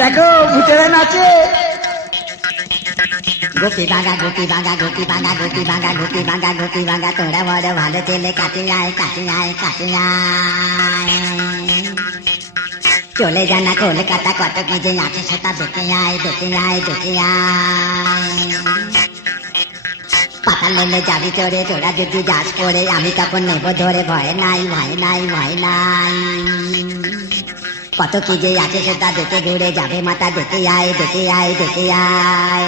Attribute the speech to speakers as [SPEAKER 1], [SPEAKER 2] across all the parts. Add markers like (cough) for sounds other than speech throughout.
[SPEAKER 1] দেখো, ভূতেরা নাচে।
[SPEAKER 2] গোপি বাগা গোপি বাগা গোপি বাগা গোপি বাগা গোপি বাগা গোপি বাগা, তোরা বড় ভালো তেলে কাটি আয় কাটি আয় কাটি আয় চলে জানা কলকাতা কত কি যে আছে সেটা দেখে আয় দেখে আয়, দেখে পাতা লেলে যাবি চড়ে, তোরা যদি যাস পড়ে, আমি তখন নেব ধরে, ভয় নাই ভয় নাই ভয় নাই। কত কি যে আছে সেটা দেখে ঘুরে যাবে মাথা দেখে আয় দেখে আয় দেখে আয়।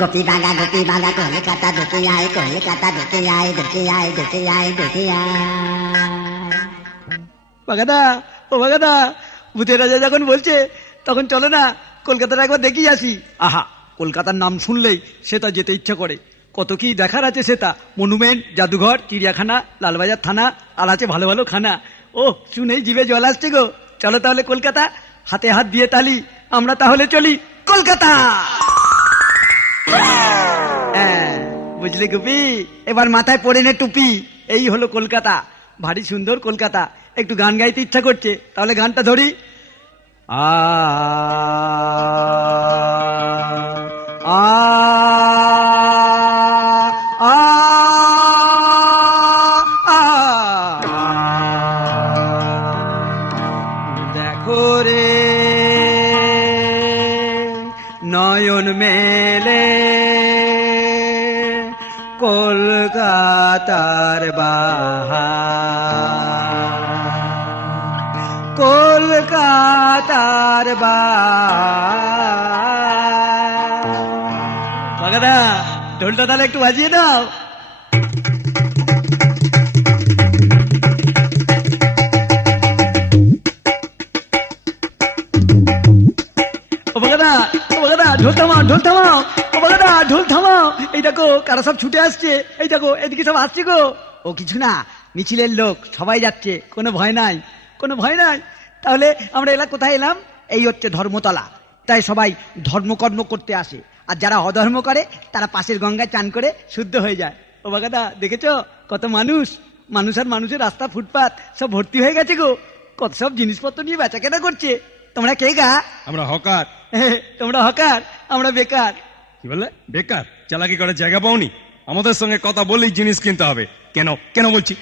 [SPEAKER 2] গোপী বাগা গোপী বাগা কলকাতা দেখে আয় কলকাতা দেখে আয় দেখে আয় দেখে আয় দেখে আয়।
[SPEAKER 1] বাগাদা ও বাগাদা ভূতের রাজা যখন বলছে তখন চলো না কলকাতাটা একবার দেখি আসি। আহা কলকাতার নাম শুনলেই সেটা যেতে ইচ্ছা করে। কত কি দেখার আছে সেটা মনুমেন্ট জাদুঘর চিড়িয়াখানা লালবাজার থানা আর আছে ভালো ভালো খানা। ও শুনেই জিভে জল আসছে গো। চলো তাহলে কলকাতা। হাতে হাত দিয়ে তালি আমরা তাহলে চলি কলকাতা। হ্যাঁ, বুঝলি গুপি? এবার মাথায় পড়ে নে টুপি। এই হলো কলকাতা। ভারী সুন্দর কলকাতা। একটু গান গাইতে ইচ্ছা করছে তাহলে গানটা ধরি। আ বাহার কলকাতার বাগাদা ঢোলটা তাহলে একটু বাজিয়ে দাও। ঢোল থামাও ঢোল থামাও। দেখো কারা সব ছুটে আসছে? এই দেখো এদিকে সব আসছে গো। ও কিছু না মিছিলের লোক সবাই যাচ্ছে কোনো ভয় নাই কোনো ভয় নাই। তাহলে আমরা এলা কোথায় এলাম? এই হচ্ছে ধর্মতলা। তাই সবাই ধর্মকর্ম করতে আসে। আর যারা অধর্ম করে তারা পাশের গঙ্গায় চান করে শুদ্ধ হয়ে যায়। ও বাগাদা দেখেছ? কত মানুষ। মানুষ আর মানুষের রাস্তা ফুটপাত সব ভর্তি হয়ে গেছে গো। কত সব জিনিসপত্র নিয়ে বেচা কেনা করছে। তোমরা কে গা?
[SPEAKER 3] আমরা হকার। (laughs)
[SPEAKER 1] তোমরা হকার আমরা বেকার।
[SPEAKER 3] কি বললে? বেকার চালাকি করে জায়গা পাওনি। আমাদের সঙ্গে কথা বলেই জিনিস কিনতে হবে। কেন? কেন বলছি?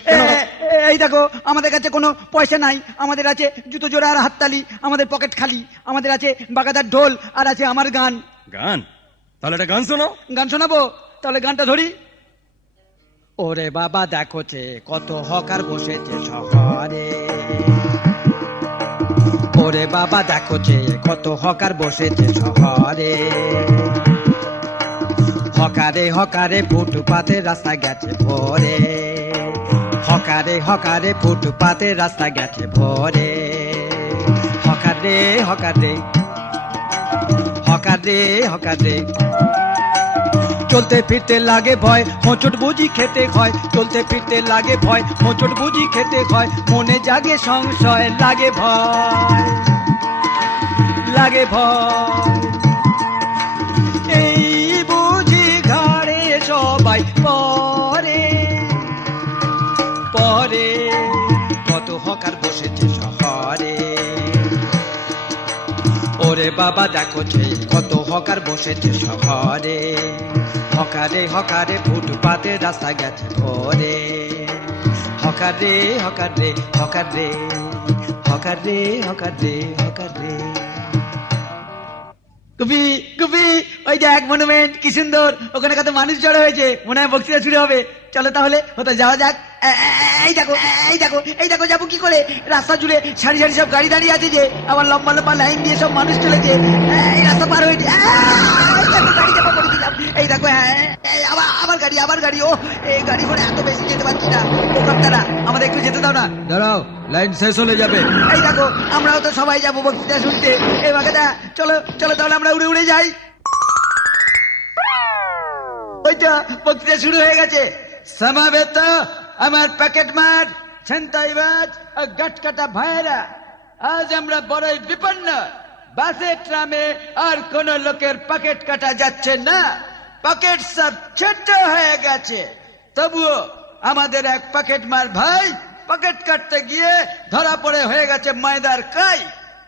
[SPEAKER 1] এই দেখো আমাদের কাছে কোনো পয়সা নাই। আমাদের আছে জুতো জোড়া আর হাততালি আমাদের পকেট খালি আমাদের আছে বাগাদার ঢোল আর আছে আমার গান।
[SPEAKER 3] গান? তাহলে একটা গান শোনো।
[SPEAKER 1] গান শোনাবো? তাহলে গানটা ধরি। ওরে বাবা দেখোছে কত হকার বসেছে শহরে। ওরে বাবা দেখোছে কত হকার বসেছে শহরে। হকারে হকারে ফুটপাতে রাস্তা গেছে ভরে। হকারে হকারে ফুটপাতে রাস্তা গেছে ভরে। হকারে হকারে হকারে হকারে। চলতে ফিরতে লাগে ভয় মোচট বুঝি খেতে হয়। চলতে ফিরতে লাগে ভয় মোচট বুঝি খেতে হয়। মনে জাগে সংশয়, লাগে ভয় লাগে ভয়। পরে পরে কত হকার বসেছে শহরে। ওরে বাবা, দেখো যে কত হকার বসেছে শহরে। হকারে হকারে ফুটপাতে রাস্তা গেছে ভরে হকারে হকারে হকারে হকারে হকারে হকারে। গুপি গুপি, ওই যে এক মনুমেন্ট কি সুন্দর। ওখানে কত মানুষ জড়ো হয়েছে। মনে হয় বক্তৃতা শুরু হবে। চলো তাহলে হতে যাওয়া যাক। এই দেখো এই দেখো এই দেখো, যাব কি করে? রাস্তা জুড়ে সারি সারি সব গাড়ি দাঁড়িয়ে আছে যে আবার লম্বা লম্বা লাইন দিয়ে সব মানুষ চলেছে। এই রাস্তা পার হয়েছে গাড়ি চাপা করে দিলাম। এই দেখো হ্যাঁ আবার আবার গাড়ি গাড়ি ও এই গাড়ি করে এত বেশি যেতে পারছি না। ও কর্তারা আমাদের একটু যেতে দাও না।
[SPEAKER 4] দাঁড়াও লাইন শেষ হলে যাবে।
[SPEAKER 1] এই দেখো আমরাও তো সবাই যাব বক্তৃতা শুনতে। এই চলো চলো তাহলে আমরা উড়ে উড়ে যাই। ওইটা বক্তৃতা শুরু হয়ে গেছে। সমাবেত আমার প্যাকেট মার ছেন্তাইবাজ গাটকাটা ভাইয়েরা। আজ আমরা বড়ই বিপন্ন। বাসে ট্রামে আর কোন লোকের পকেট কাটা যাচ্ছে না। পকেট সব ছোট হয়ে গেছে। তবুও আমাদের এক পকেট মার ভাই পকেট কাটতে গিয়ে ধরা পড়ে হয়ে গেছে ময়দার কাই।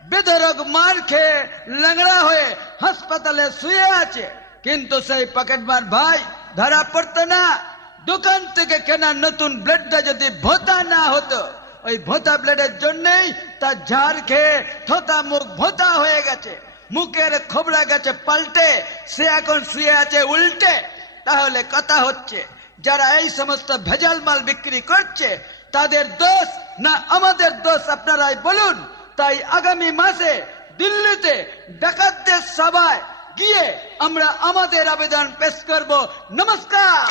[SPEAKER 4] বেধরক মার খেয়ে ল্যাংড়া হয়ে হাসপাতালে শুয়ে আছে। কিন্তু সেই পকেট মার ভাই ধরা পড়তো না। দোকান থেকে কেনা নতুন ব্লেডটা যদি ভোতা না হতো, ওই ভোতা ব্লেডের জন্যই তার ঝাড় খেয়ে থোতা মুখ ভোতা হয়ে গেছে। মুখের খোবড়া গেছে পাল্টে, সে এখন শুয়ে আছে উল্টে। তাহলে কথা হচ্ছে, যারা এই সমস্ত ভেজাল মাল বিক্রি করছে, তাদের দোষ না আমাদের দোষ আপনারাই বলুন। তাই আগামী মাসে দিল্লিতে ডাকাতদের সভায় গিয়ে আমরা আমাদের আবেদন পেশ করব। নমস্কার!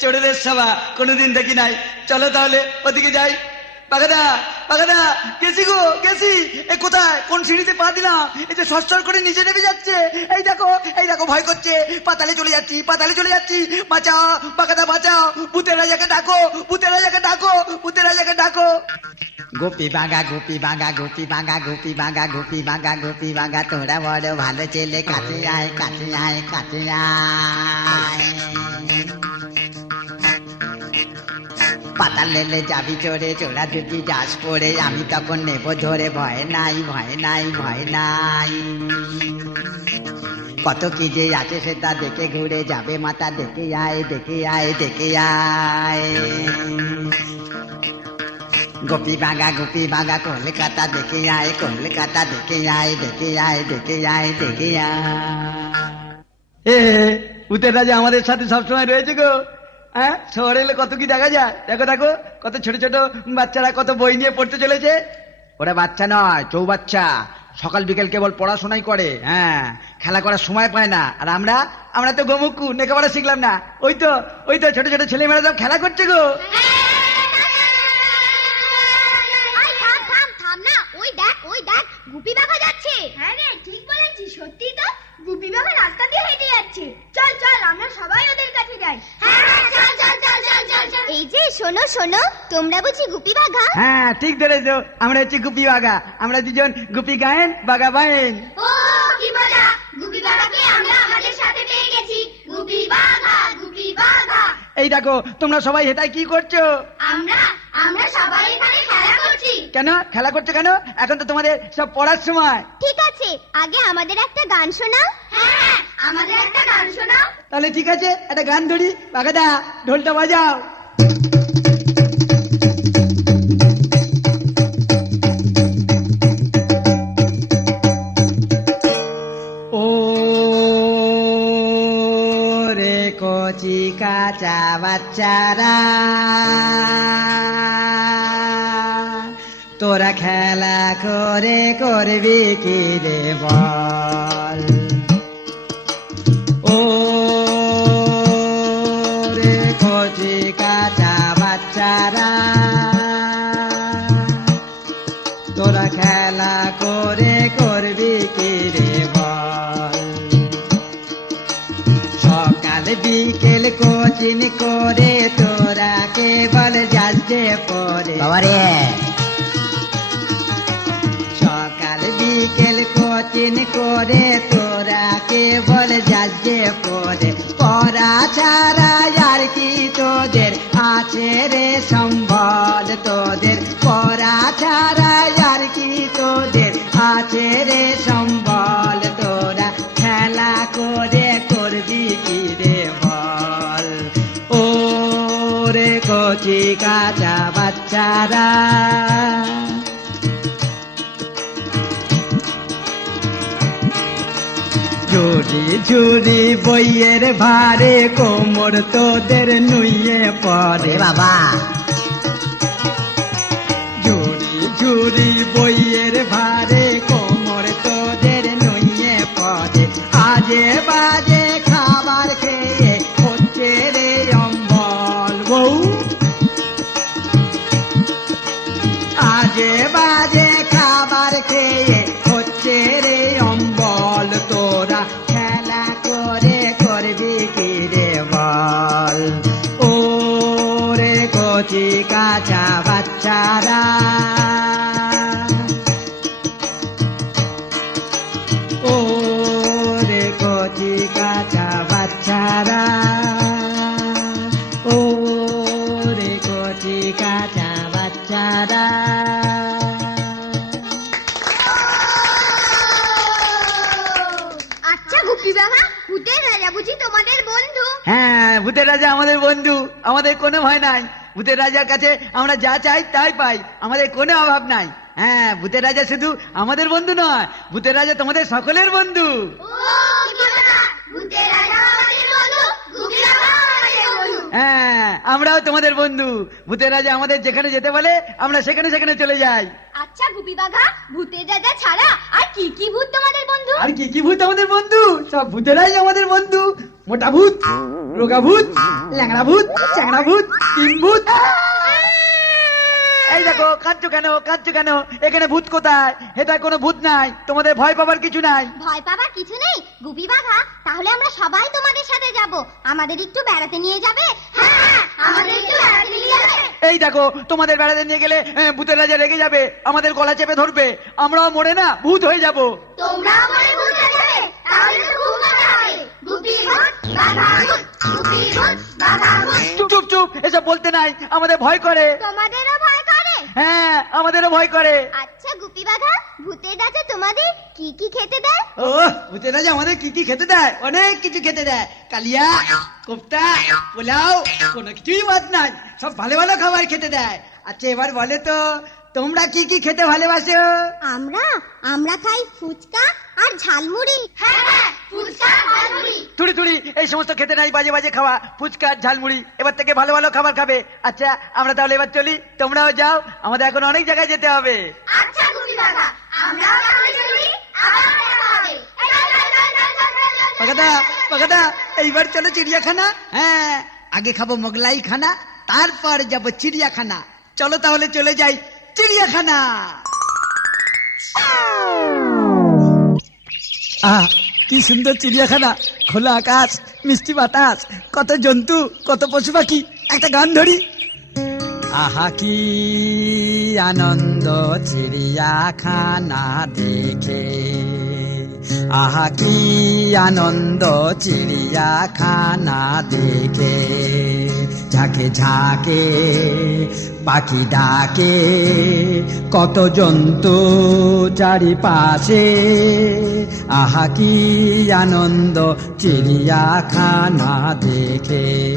[SPEAKER 1] চোরেদের সভা কোনোদিন দেখি নাই। চলো তাহলে ওদিকে যাই। পাগাদা পাগাদা গেছি গো গেছি এ কোথায়? কোন সিঁড়িতে পা দিলাম? এই যে সস্তর করে নিচে নেমে যাচ্ছে। এই দেখো এই দেখো, ভয় করছে। পাতালে চলে যাচ্ছি, পাতালে চলে যাচ্ছি। বাঁচাও পাগাদা বাঁচাও। ভূতের রাজাকে ডাকো, ভূতের রাজাকে ডাকো, ভূতের রাজাকে ডাকো।
[SPEAKER 2] গোপি বাঙ্গা গোপি বাঙ্গা গোপি বাঙ্গা গোপি বাঙ্গা গোপি বাঙ্গা গোপি বাঙ্গা তোরা বড় ভালো ছেলে কাছে আয় কাছে আয় কাছে আয়। পাতাল লেলে যাবি চড়ে চোরা যদি যাস পড়ে, আমি তখন নেব ধরে, ভয় নাই ভয় নাই ভয় নাই। কত কি যে আছে সেটা দেখে ঘুরে যাবে মাথা, দেখে আয় দেখে আয় দেখে আয়। গোপী বাগা গোপী বাগা কলকাতা দেখে আয় কলকাতা দেখে আয় দেখে আয় দেখে আয় দেখে আয়।
[SPEAKER 1] এ ভূতের রাজা আমাদের সাথে সবসময় রয়েছে গো। হ্যাঁ শহরে এলে কত কি দেখা যায়? দেখো দেখো কত ছোট ছোট বাচ্চারা কত বই নিয়ে পড়তে চলেছে। ওরা বাচ্চা নয় চৌবাচ্চা। সকাল বিকেল কেবল পড়াশোনাই করে হ্যাঁ। খেলা করার সময় পায় না। আর আমরা আমরা তো গোমুক্কু লেখাপড়া শিখলাম না। ওই তো ওই তো ছোট ছোট ছেলেমেয়েরা সব খেলা করছে গো।
[SPEAKER 5] চল আমরা সবাই ওদের কাছে যাই। হ্যাঁ চল চল চল চল চল চল। এই যে শোনো শোনো তোমরা বুঝি গুপি বাঘা?
[SPEAKER 1] হ্যাঁ ঠিক ধরেছো আমরা হচ্ছে গুপি বাগা আমরা দুজন গুপি গায়েন বাগা বাইন
[SPEAKER 5] ও কি মজা! গুপি বাঘাকে আমরা আমাদের সাথে পেয়ে গেছি। গুপি বাঘা গুপি বাঘা।
[SPEAKER 1] এই দেখো তোমরা সবাই হেটাই কি করছ?
[SPEAKER 5] আমরা আমরা সবাই এখানে খেলা করছি।
[SPEAKER 1] কেন? খেলা করছ কেন? এখন তো তোমাদের সব পড়ার সময়।
[SPEAKER 5] ঠিক আছে আগে আমাদের একটা গান শোনাও। হ্যাঁ হ্যাঁ আমাদের একটা গান শোনাও।
[SPEAKER 1] তাহলে ঠিক আছে, একটা গান ধরি। বাগাদা, ঢোলটা বাজাও। কচি কাঁচা বাচ্চারা, তোরা খেলা করে করবি কি রে বল? পরে।
[SPEAKER 2] বাবারে।
[SPEAKER 1] সকাল বিকেল কোচিন করে তোরা কেবল যাচ্ছে পরে। পড়া ছাড়া বাচ্চারা ঝুরি ঝুরি বইয়ের ভারে কোমর তোদের নুইয়ে
[SPEAKER 2] পরে। বাবা।
[SPEAKER 1] ঝুরি ঝুরি বইয়ের ভারে তারা ও রে কটি কাটা বাচ্চারা। হ্যাঁ ভূতের রাজা আমাদের বন্ধু। আমাদের কোনো ভয় নাই। ভূতের রাজার কাছে আমরা যা চাই তাই পাই। আমাদের কোনো অভাব নাই। হ্যাঁ ভূতের রাজা শুধু আমাদের বন্ধু নয় ভূতের রাজা তোমাদের সকলের বন্ধু।
[SPEAKER 5] ভূতের রাজা
[SPEAKER 1] হ্যাঁ আমরাও তোমাদের বন্ধু। ভূতের রাজা আমাদের যেখানে যেতে বলে আমরা সেখানে সেখানে চলে যাই।
[SPEAKER 5] আচ্ছা গুপি বাঘা ভূতের রাজা ছাড়া আর কি কি ভূত তোমাদের বন্ধু?
[SPEAKER 1] আর কি কি ভূত আমাদের বন্ধু? সব ভূতেরাই আমাদের বন্ধু। মোটা ভূত রোগা ভূত ল্যাংড়া ভূত চ্যাংড়া ভূত তিন ভূত। এই দেখো কাঁদছো কেন? কাঁদছো কেন? এখানে ভূত কোথায়? হেতায় কোনো ভূত নাই। তোমাদের ভয় পাবার কিছু নাই।
[SPEAKER 5] ভয় পাবার কিছু নেই? গুপি বাঘা তাহলে আমরা সবাই তোমাদের সাথে যাব। আমাদের একটু বেড়াতে নিয়ে যাবে? হ্যাঁ আমাদের একটু বেড়াতে নিয়ে যাবে।
[SPEAKER 1] এই দেখো তোমাদের বেড়াতে নিয়ে গেলে ভূতের রাজা রেগে যাবে। আমাদের গলা চেপে ধরবে। আমরাও মরে না ভূত হয়ে যাব।
[SPEAKER 5] তোমরা আমাদের ভূত হয়ে যাবে তাহলে তো খুব মজা হবে। গুপি ভূত বাঘা ভূত গুপি ভূত বাঘা ভূত।
[SPEAKER 1] চুপ চুপ চুপ এসব বলতে নাই। আমাদের ভয় করে।
[SPEAKER 5] তোমাদেরও ভয় করে?
[SPEAKER 1] হ্যাঁ আমাদেরও ভয় করে।
[SPEAKER 5] আচ্ছা গুপি বাঘা ভূতের রাজা তোমাদের কি কি খেতে দেয়?
[SPEAKER 1] ও ভূতের রাজা আমাদের কি কি খেতে দেয়? অনেক কিছু খেতে দেয়। কালিয়া কোপ্তা পোলাও কোনো কিছুই বাদ নাই। সব ভালো ভালো খাবার খেতে দেয়। আচ্ছা এবার বলে তো তোমরা কি কি খেতে ভালোবাসো?
[SPEAKER 5] আমরা আমরা খাই ফুচকা আর ঝালমুড়ি। হ্যাঁ হ্যাঁ
[SPEAKER 1] থুড়ি থুড়ি এই সমস্ত খেতে নাই বাজে বাজে খাওয়া। ফুচকা আর ঝালমুড়ি এবার থেকে ভালো ভালো খাবার খাবে। আচ্ছা আমরা তাহলে এবার চলি। তোমরাও যাও আমাদের এখন অনেক জায়গায় যেতে হবে।
[SPEAKER 5] আচ্ছা আমরাও তাহলে চলি আবার চল।
[SPEAKER 1] পাকাদা পাকাদা এইবার চলো চিড়িয়াখানা। হ্যাঁ আগে খাব মোগলাই খানা তারপর যাব চিড়িয়াখানা। চলো তাহলে চলে যাই। চিড়িয়াখানা। আহ কি সুন্দর চিড়িয়াখানা। খোলা আকাশ মিষ্টি বাতাস কত জন্তু কত পশু পাখি একটা গান ধরি। আহা কি আনন্দ চিড়িয়াখানা দেখে। আহা কি আনন্দ চিড়িয়াখানা দেখে। ঝাঁকে ঝাঁকে, পাখি ডাকে, কত জন্তু চারিপাশে। আহা, কি আনন্দ চিড়িয়াখানা দেখে।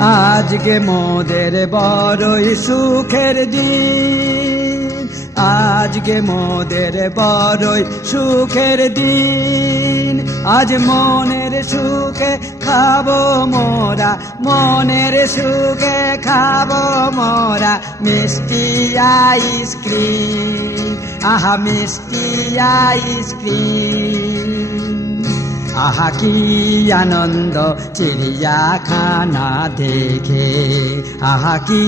[SPEAKER 1] আজকে মোদের বড়ই সুখের দিন। আজকে মোদের বড়ই সুখের দিন। আজ মনের সুখে খাব মোরা, মনের সুখে খাব মোরা। মিষ্টি আইসক্রিম, আহা মিষ্টি আইসক্রিম। আহা কি আনন্দ, চিড়িয়াখানা দেখে। আহা কি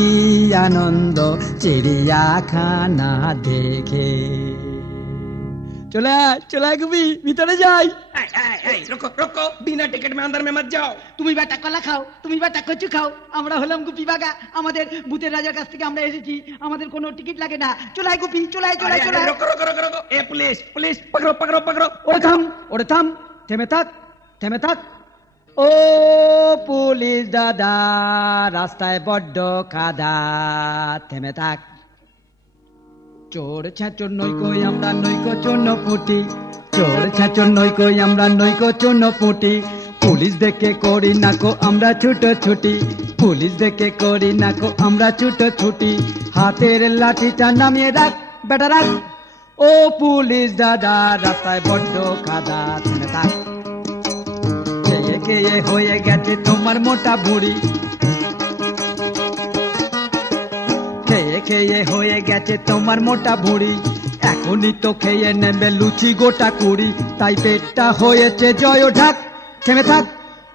[SPEAKER 1] আনন্দ, চিড়িয়াখানা দেখে। চলে আয়, চলে আয় গুবি ভিতরে যাই
[SPEAKER 3] এই, এই, এই, রুকো রুকো বিনা টিকিট মে अंदर में मत जाओ
[SPEAKER 1] তুমি বাটা কলা খাও তুমি বাটা কচু খাও আমরা হলাম গুপি বাগা আমাদের ভূতের রাজার কাছ থেকে আমরা এসেছি আমাদের কোনো টিকিট লাগে না চলাই গুপি চলাই চলাই
[SPEAKER 3] अरे, अरे,
[SPEAKER 1] চলাই
[SPEAKER 3] रुको रुको रुको रुको ए पुलिस पुलिस पकड़ो पकड़ो पकड़ो
[SPEAKER 1] ওরে থাম ওরে থাম থেমে থাক থেমে থাক ও পুলিশ দাদা রাস্তায় বড্ড কাদা থেমে থাক চোর ছাচর নৈকই আমরা নৈক চন্ন পুটি। চোর ছাচর নৈকই আমরা নৈক চন্ন পুটি। পুলিশ দেখে করি নাকো আমরা ছুটো ছুটি। পুলিশ দেখে করি নাকো আমরা ছুটো ছুটি। হাতের লাঠিটা নামিয়ে রাখ, বেটা রাখ। ও পুলিশ দাদা, রাস্তায় বড্ড কাদা থাক। খেয়ে হয়ে গেছে তোমার মোটা বুড়ি। খেয়ে হয়ে গেছে তোমার মোটা ভুড়ি এখনই তো খেয়ে নেবে লুচি গোটা কুড়ি। তাই পেটটা হয়েছে জয় ঢাক। থেমে থাক।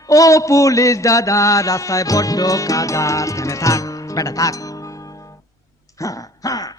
[SPEAKER 1] ও পুলিশ দাদা, রাস্তায় বড্ড কাদা। থেমে থাক, বেটা থাক।
[SPEAKER 3] হ্যাঁ हाँ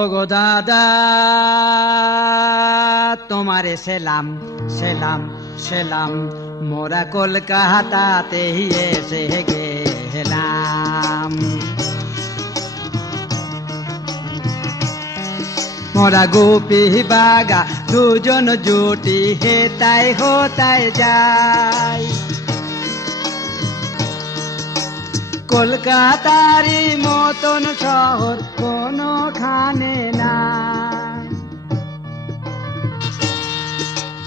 [SPEAKER 1] ও গো দাদা, তোমারে সেলাম সেলাম সেলাম। মোরা কলকাতাতে এসে গেলাম। মোরা গোপী বাগা, দুজন জুটি হেতায় হতায় যায় কলকাতারই মতন শহর কোনখানে না।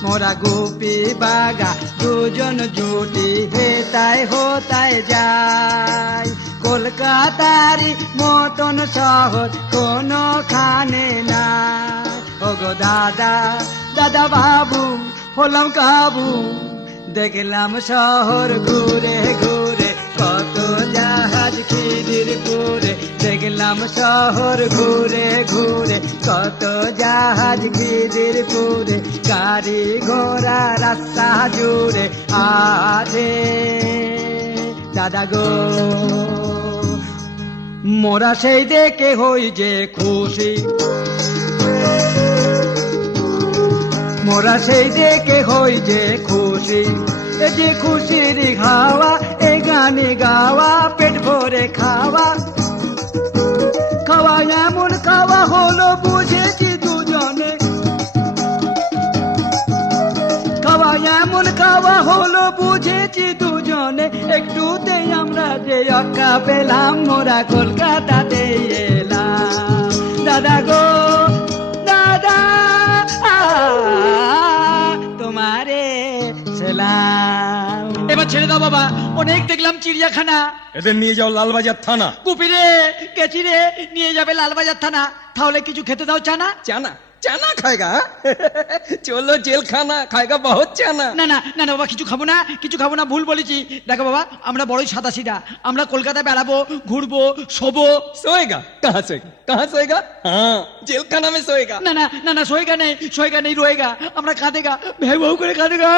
[SPEAKER 1] মোরা গোপী বাগা দুজন জুটি হেতায় হতায় যায় কলকাতারই মতন শহর কোনখানে না। ওগো দাদা দাদা বাবু, হলাম কাবু, দেখলাম শহর ঘুরে। দেখলাম শহর ঘুরে ঘুরে, কত জাহাজ খিদির পুরে গাড়ি ঘোড়া রাস্তা জুড়ে আছে। দাদা গো, মোরা সেই দেখে হই যে খুশি। মোরা সেই দেখে হই যে খুশি। এ যে খুশির খাওয়া এ গানে গাওয়া, পেট ভরে খাওয়া। খাওয়া এমন খাওয়া হলো বুঝেছি দুজনে। খাওয়া এমন খাওয়া হলো বুঝেছি দুজনে। একটুতেই আমরা যে অক্কা পেলাম মোরা কলকাতাতে এলাম। দাদা গো, দাদা তোমারে সেলাম। এবার ছেড়ে দাও বাবা। অনেক দেখলাম চিড়িয়াখানা।
[SPEAKER 3] এদের নিয়ে যাও লালবাজার থানা।
[SPEAKER 1] কুপিরে কেচিরে নিয়ে যাবে লালবাজার থানা। তাহলে কিছু খেতে দাও চানা?
[SPEAKER 3] চানা? চানা খায়গা? চলো জেলখানা খায়গা বহুত চানা।
[SPEAKER 1] না না না বাবা কিছু খাব না কিছু খাব না ভুল বলেছি। দেখো বাবা আমরা বড়ই সাদা সিধা আমরা কলকাতায় বেড়াবো ঘুরবো শোবো।
[SPEAKER 3] সোয়েগা কাহা সোয়েগা কাহা সোয়েগা হ্যাঁ জেলখানা মে সোয়েগা
[SPEAKER 1] না না না না সোয়েগা নেই সোয়েগা নেই রোয়েগা। আমরা কাঁদেগা ভেউ ভেউ করে কাঁদেগা।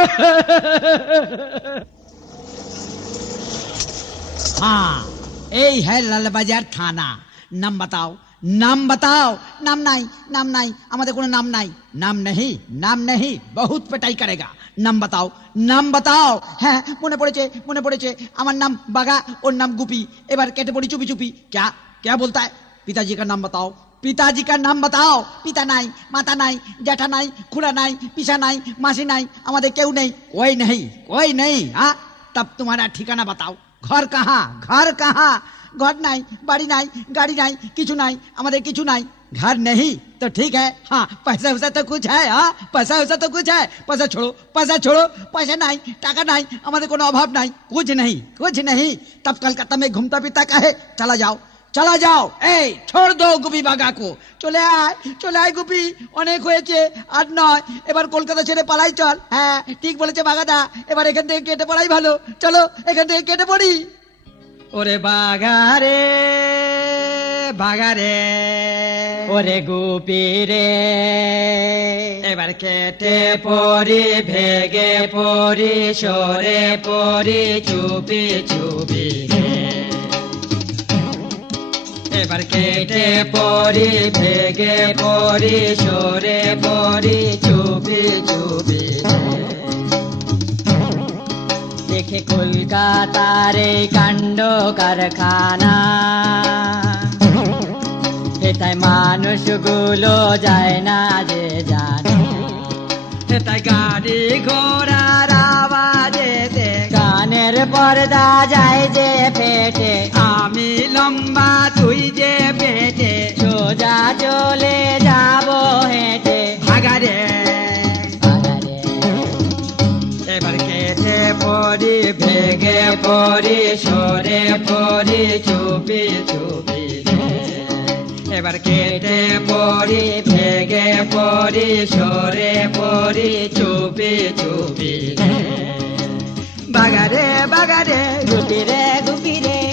[SPEAKER 1] हाँ यही है लाल बाजार थाना नाम बताओ नाम बताओ नाम नहीं नाम नहीं আমাদের কোনো নাম নাই নাম नहीं নাম नहीं बहुत पिटाई करेगा নাম बताओ নাম बताओ হ্যাঁ মনে পড়েছে মনে পড়েছে আমার নাম বাগা ওর নাম গুপি এবার কেটে পড়ি চুপি চুপি क्या क्या बोलता है पिताजी का नाम बताओ पिताजी का नाम बताओ পিতা নাই মাতা নাই জ্যাঠা নাই খুড়া নাই পিসা নাই মাসি নাই আমাদের কেউ নেই कोई नहीं कोई नहीं हाँ तब तुम्हारा ठिकाना बताओ ঘর কাহা ঘর কাহা ঘর নাই বাড়ি নাই গাড়ি নাই কিছু নাই আমাদের কিছু নাই घर नहीं तो ठीक है हाँ पैसा वैसा तो कुछ है हाँ पैसा वैसा तो कुछ है पैसा छोड़ो पैसा छोड़ो पैसा नहीं টাকা নাই আমাদের কোনো অভাব নাই कुछ नहीं कुछ नहीं तब कलकत्ता में घूमता फिरता का है चला जाओ চলা যাও। এই, ছোড় দো গুপি বাগাকো। চলে আয় চলে আয় গুপি। অনেক হয়েছে, আর নয়। এবার কলকাতা ছেড়ে পালাই চল। হ্যাঁ ঠিক বলেছে বাগাদা। এবার এখান থেকে কেটে পড়াই ভালো। চলো, এখান থেকে কেটে পড়ি। ওরে বাগারে বাগারে, ওরে গুপি রে। এবার কেটে পড়ি, ভেগে পড়ি, সরে পড়ি, চুপি চুপি এবার কেটে পড়ি ভেগে পড়ি সরে পড়ি চুপি চুপি দেখে কলকাতার কাণ্ড কারখানা। এটাই মানুষগুলো যায় না যে জানে। এটাই গাড়ি ঘোড়ার আওয়াজেতে কানের পর্দা যায় যে ফেটে। আমি লম্বা তুই যে পেটে সোজা চলে যাব হেঁটে। ভাগারে এবার কেটে পড়ি ভেগে পড়ি, সরে পড়ি, চুপি চুপি। এবার কেটে পড়ি ভেগে পড়ি, সরে পড়ি, চুপি চুপি। বাগারে বাগারে গুপি রে।